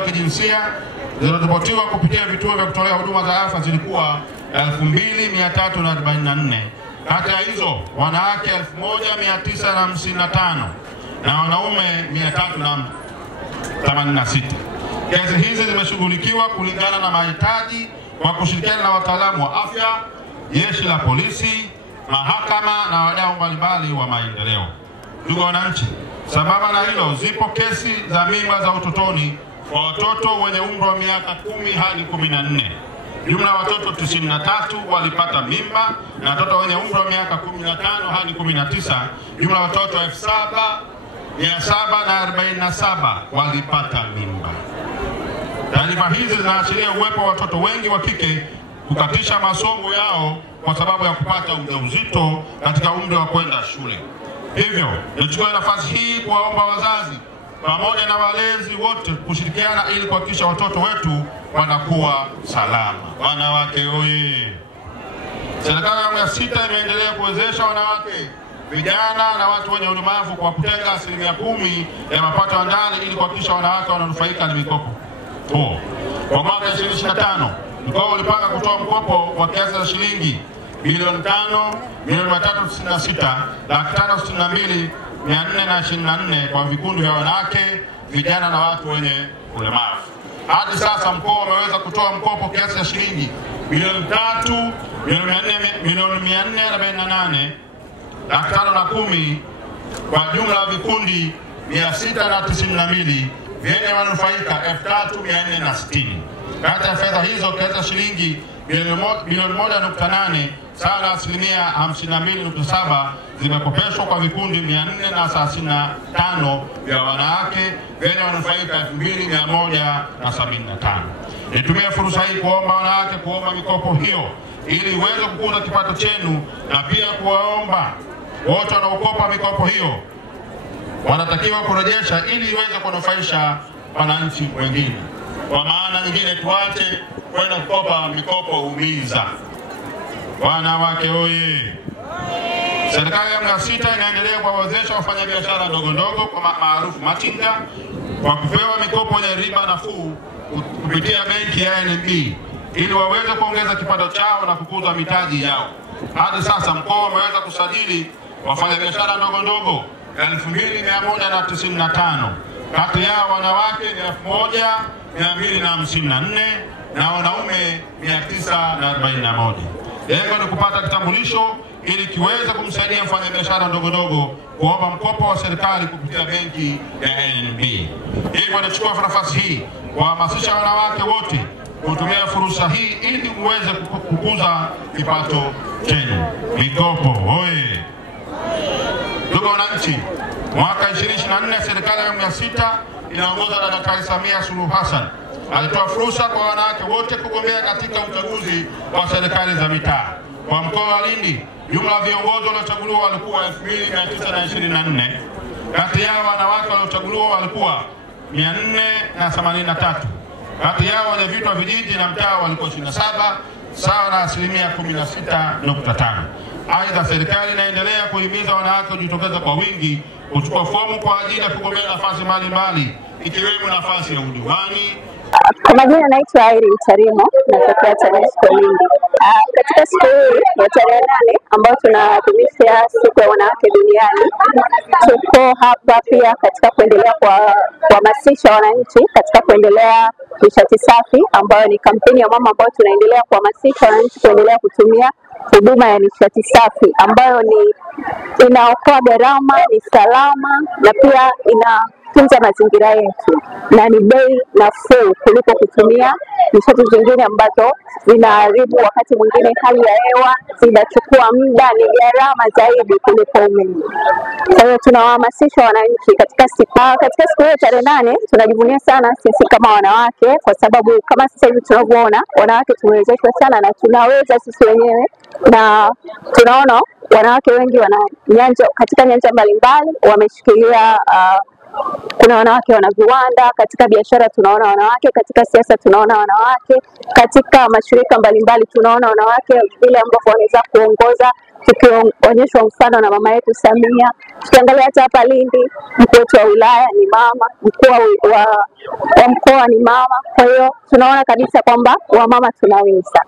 kijinsia zilizoripotiwa kupitia vituo vya kutolea huduma za afya zilikuwa 2344. Kati ya hizo wanawake 1955 na wanaume 386. Kesi hizi zimeshughulikiwa kulingana na mahitaji kwa kushirikiana na wataalamu wa afya, jeshi la polisi, mahakama na wadau mbalimbali wa maendeleo. Ndugu wananchi, sambamba na hilo, zipo kesi za mimba za utotoni kwa watoto wenye umri wa miaka 10 hadi 14. Jumla ya watoto 93 walipata mimba na watoto wenye umri wa miaka 15 hadi 19, jumla ya watoto 7747 walipata mimba. Taarifa hizi zinaashiria uwepo wa watoto wengi wa kike kukatisha masomo yao kwa sababu ya kupata ujauzito katika umri wa kwenda shule. Hivyo, nichukue nafasi hii kuwaomba wazazi pamoja na walezi wote kushirikiana ili kuhakikisha watoto wetu wanakuwa salama. Wanawake oye! Serikali ya awamu ya 6 imeendelea kuwezesha wanawake, vijana na watu wenye ulemavu kwa kutenga 10% ya mapato ya ndani ili kuhakikisha wanawake wananufaika na mikopo. Kwa mwaka 2025, mkoa ulipanga kutoa mkopo wa kiasi cha shilingi bilioni 5,396,562,424 kwa vikundi vya wanawake, vijana na watu wenye ulemavu. Hadi sasa mkoa umeweza kutoa mkopo kiasi cha shilingi bilioni 3,448,510 kwa jumla ya vikundi 692 vyenye wanufaika 3,460. Kati ya fedha hizo kiasi cha shilingi bilioni 1.8 sawa na 52.7 zimekopeshwa kwa vikundi 435 vya wanawake vyenye wanufaika 2,175. Nitumie fursa hii kuomba wanawake kuomba mikopo hiyo ili iweze kukuza kipato chenu, na pia kuwaomba wote wanaokopa mikopo hiyo wanatakiwa kurejesha ili iweze kunufaisha wananchi wengine. Kwa maana nyingine, tuache kwenda kukopa mikopo umiza. Wanawake oye! Serikali ya awamu ya 6 inaendelea kuwawezesha wafanyabiashara ndogo ndogo kwa maarufu machinga kwa kupewa mikopo yenye riba nafuu kupitia benki ya NMB ili waweze kuongeza kipato chao na kukuza mitaji yao. Hadi sasa mkoa umeweza kusajili wafanyabiashara ndogo ndogo 2195. Kati yao wanawake 1254 na wanaume 941. Lengo ni kupata kitambulisho ili kiweze kumsaidia mfanyabiashara ndogo ndogo kuomba mkopo wa serikali kupitia benki ya NMB. Hivyo nachukua nafasi hii kuhamasisha wanawake wote kutumia fursa hii ili uweze kukuza kipato chenu. Mikopo oye! Ndugu wananchi, mwaka 2024 serikali ya awamu ya 6 inaongozwa na Daktari Samia Suluhu Hassan alitoa fursa kwa wanawake wote kugombea katika uchaguzi wa serikali za mitaa. Kwa mkoa wa Lindi, jumla ya viongozi waliochaguliwa walikuwa 2924. Kati yao wanawake waliochaguliwa walikuwa 483. Kati yao wenye viti wa vijiji na mtaa walikuwa 27, sawa na 16.5. Aidha, serikali inaendelea kuhimiza wanawake kujitokeza kwa wingi kuchukua fomu kwa ajili ya kugombea nafasi mbalimbali ikiwemo nafasi ya udiwani. Kwa majina naitwa Irene Tarimo, natokea TANESCO Lindi. Katika siku hii ya tarehe 8 ambayo tunaadhimisha siku ya wanawake duniani, tuko hapa pia katika kuendelea kuhamasisha wananchi katika kuendelea nishati safi, ambayo ni kampeni ya mama ambayo tunaendelea kuhamasisha wananchi kuendelea kutumia huduma ya nishati safi ambayo inaokoa gharama, ni salama na pia inatunza mazingira yetu na ni bei nafuu kuliko kutumia nishati zingine ambazo zinaharibu wakati mwingine hali ya hewa, zinachukua muda, ni gharama zaidi kuliko umeme. Kwa hiyo tunawahamasisha wananchi katika siku ya tarehe 8 tunajivunia sana sisi kama wanawake, kwa sababu kama sasa hivi tunavyoona wanawake tumewezeshwa sana na tunaweza sisi wenyewe, na tunaona wanawake wengi katika nyanja mbalimbali wameshikilia. Kuna wanawake wana viwanda, katika biashara tunaona wanawake, katika siasa tunaona wanawake, katika mashirika mbalimbali tunaona wanawake vile ambavyo wanaweza kuongoza tukionyeshwa mfano na mama yetu Samia. Tukiangalia hata hapa Lindi, mkuu wetu wa wilaya ni mama, mkuu wa mkoa ni mama. Kwa hiyo tunaona kabisa kwamba wamama tunaweza.